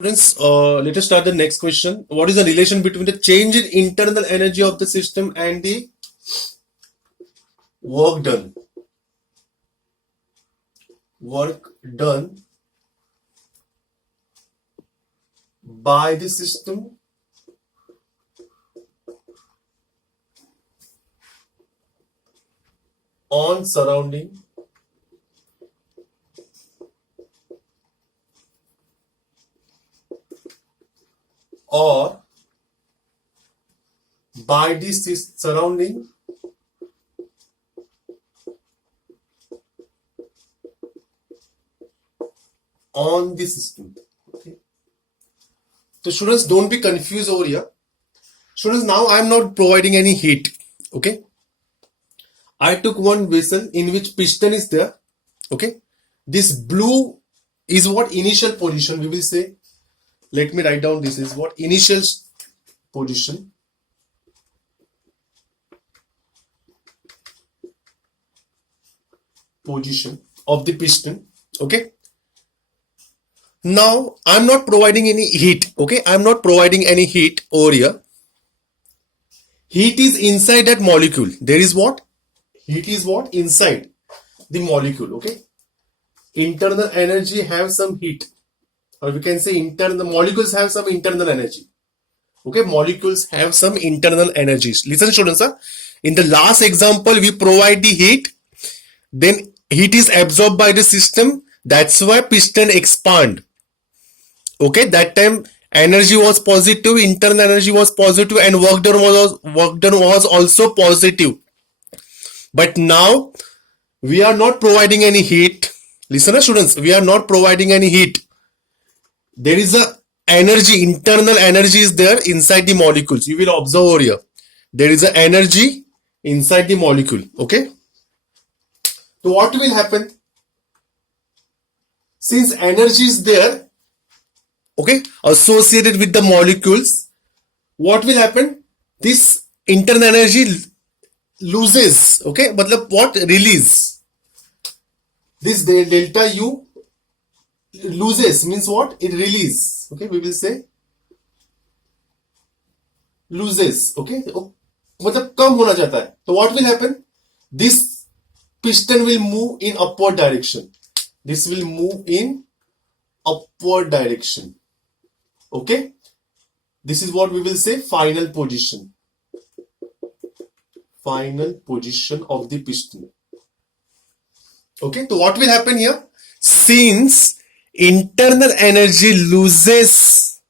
Students, let us start the next question. What is the relation between the change in internal energy of the system and the work done? Work done by the system on surrounding or by the surrounding on the system. Okay. So students, don't be confused over here. Students, now I am not providing any heat. Okay. I took one vessel in which piston is there. Okay. This blue is what initial position we will say. Let me write down, this is what initial position. Position of the piston. Okay. Now I'm not providing any heat. Okay. I'm not providing any heat over here. Heat is inside that molecule. There is what? Heat is what? Inside the molecule. Okay. Internal energy have some heat. Or we can say internal molecules have some internal energy. Okay, molecules have some internal energies. Listen, students, in the last example, we provide the heat, then heat is absorbed by the system. That's why piston expand. Okay, that time energy was positive, internal energy was positive, and work done was also positive. But now we are not providing any heat. Listen, students, we are not providing any heat. There is a energy, internal energy is there inside the molecules. You will observe over here. There is a energy inside the molecule. Okay. So what will happen? Since energy is there, okay, associated with the molecules, what will happen? This internal energy loses. Okay. But what? Release. This delta U loses means what? It release. Okay, we will say loses. Okay, मतलब कम होना चाहता है. So what will happen? This piston will move in upward direction. This will move in upward direction. Okay, this is what we will say final position. Final position of the piston. Okay, so what will happen here? Since internal energy loses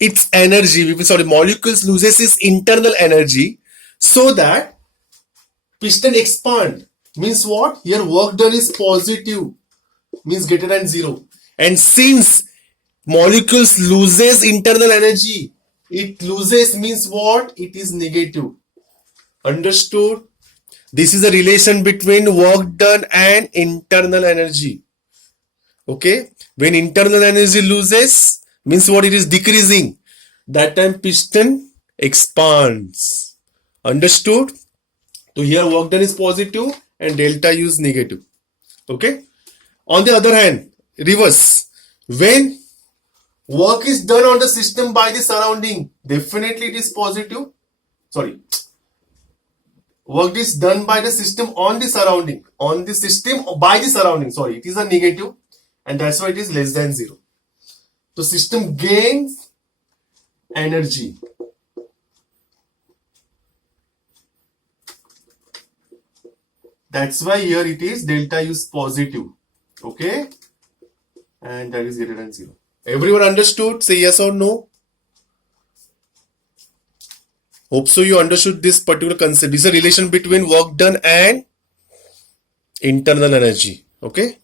its energy, molecules loses its internal energy, so that piston expand. Means what? Here work done is positive, means greater than 0. And since molecules loses internal energy, it loses means what? It is negative. Understood? This is the relation between work done and internal energy. Okay, when internal energy loses, means what? It is decreasing. That time piston expands. Understood? So here work done is positive and delta U is negative. Okay. On the other hand, reverse. When work is done on the system by the surrounding, definitely it is positive. Sorry. Work is done by the system on the surrounding. On the system by the surrounding. Sorry, it is a negative. And that's why it is less than 0. So system gains energy. That's why here it is delta U is positive. Okay. And that is greater than 0. Everyone understood? Say yes or no. Hope so you understood this particular concept. This is a relation between work done and internal energy. Okay.